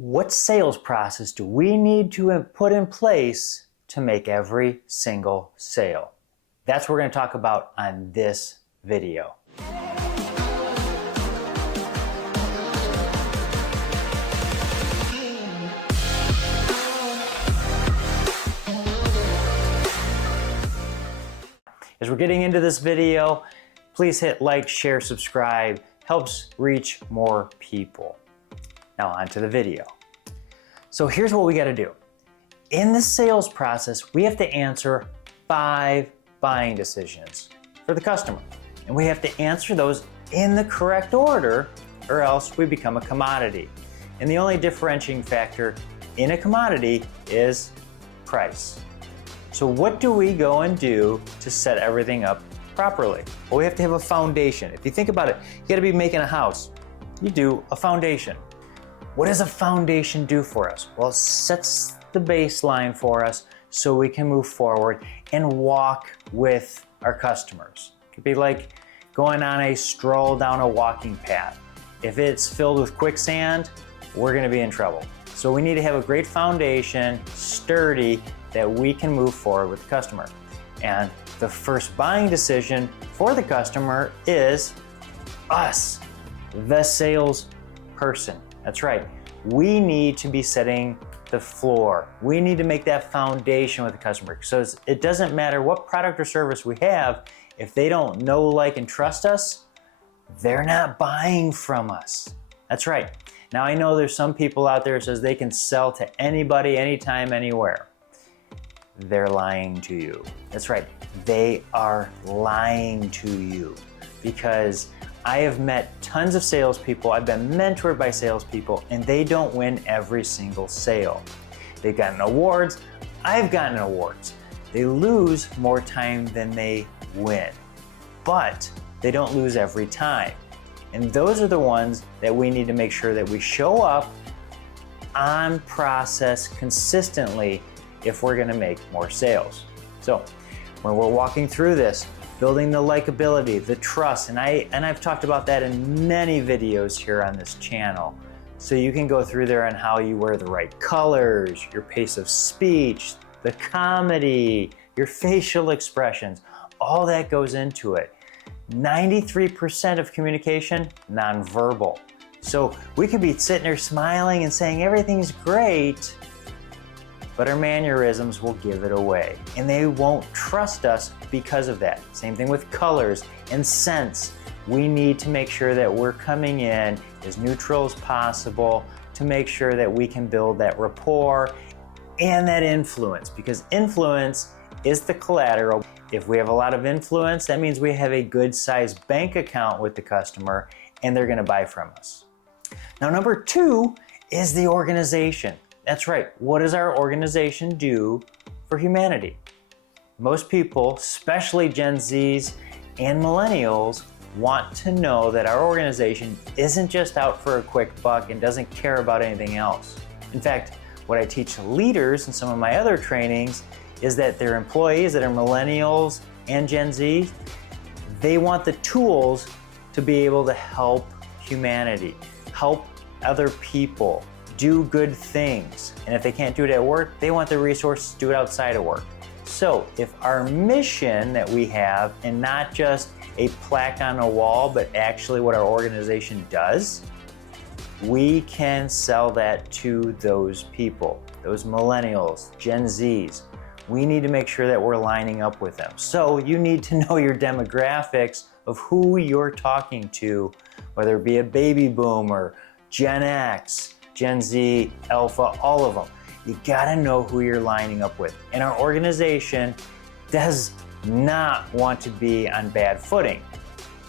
What sales process do we need to put in place to make every single sale? That's what we're going to talk about on this video. As we're getting into this video, please hit like, share, subscribe. Helps reach more people. Now on to the video. So here's what we got to do. In the sales process, we have to answer 5 buying decisions for the customer. And we have to answer those in the correct order, or else we become a commodity. And the only differentiating factor in a commodity is price. So what do we go and do to set everything up properly? Well, we have to have a foundation. If you think about it, you got to be making a house. You do a foundation. What does a foundation do for us? Well, it sets the baseline for us so we can move forward and walk with our customers. It could be like going on a stroll down a walking path. If it's filled with quicksand, we're going to be in trouble. So we need to have a great foundation, sturdy, that we can move forward with the customer. And the first buying decision for the customer is us, the sales person. That's right. We need to be setting the floor. We need to make that foundation with the customer. So it doesn't matter what product or service we have, if they don't know, like, and trust us, they're not buying from us. That's right. Now I know there's some people out there that says they can sell to anybody, anytime, anywhere. They're lying to you. That's right. They are lying to you, because I have met tons of salespeople, I've been mentored by salespeople, and they don't win every single sale. They've gotten awards, I've gotten awards. They lose more time than they win, but they don't lose every time. And those are the ones that we need to make sure that we show up on process consistently if we're gonna make more sales. So when we're walking through this, building the likability, the trust, and I've talked about that in many videos here on this channel. So you can go through there on how you wear the right colors, your pace of speech, the comedy, your facial expressions, all that goes into it. 93% of communication, nonverbal. So we could be sitting there smiling and saying everything's great, but our mannerisms will give it away, and they won't trust us because of that. Same thing with colors and scents. We need to make sure that we're coming in as neutral as possible to make sure that we can build that rapport and that influence, because influence is the collateral. If we have a lot of influence, that means we have a good sized bank account with the customer and they're gonna buy from us. Now, number 2 is the organization. That's right. What does our organization do for humanity? Most people, especially Gen Zs and millennials, want to know that our organization isn't just out for a quick buck and doesn't care about anything else. In fact, what I teach leaders in some of my other trainings is that their employees that are millennials and Gen Z, they want the tools to be able to help humanity, help other people, do good things. And if they can't do it at work, they want the resources to do it outside of work. So if our mission that we have, and not just a plaque on a wall, but actually what our organization does, we can sell that to those people, those millennials, Gen Zs. We need to make sure that we're lining up with them. So you need to know your demographics of who you're talking to, whether it be a baby boomer, Gen X, Gen Z, Alpha, all of them. You gotta know who you're lining up with. And our organization does not want to be on bad footing.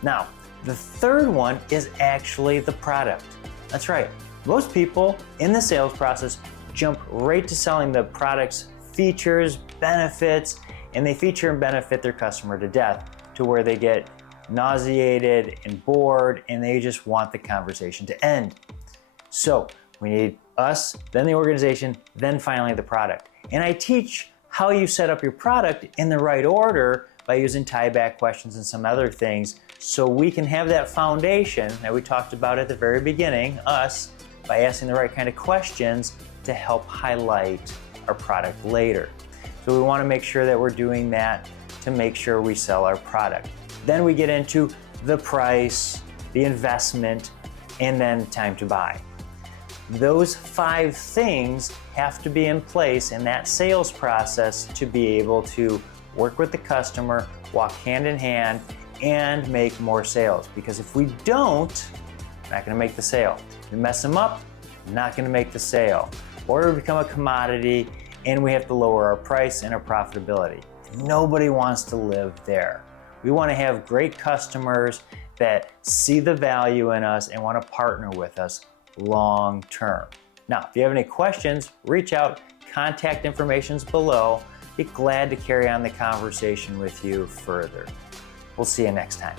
Now, the third one is actually the product. That's right. Most people in the sales process jump right to selling the product's features, benefits, and they feature and benefit their customer to death, to where they get nauseated and bored and they just want the conversation to end. So we need us, then the organization, then finally the product. And I teach how you set up your product in the right order by using tie-back questions and some other things, so we can have that foundation that we talked about at the very beginning, us, by asking the right kind of questions to help highlight our product later. So we want to make sure that we're doing that to make sure we sell our product. Then we get into the price, the investment, and then time to buy. Those 5 things have to be in place in that sales process to be able to work with the customer, walk hand in hand, and make more sales. Because if we don't, we're not going to make the sale. If we mess them up, we're not going to make the sale. Or we become a commodity and we have to lower our price and our profitability. Nobody wants to live there. We want to have great customers that see the value in us and want to partner with us long term. Now, if you have any questions, reach out. Contact information's below. Be glad to carry on the conversation with you further. We'll see you next time.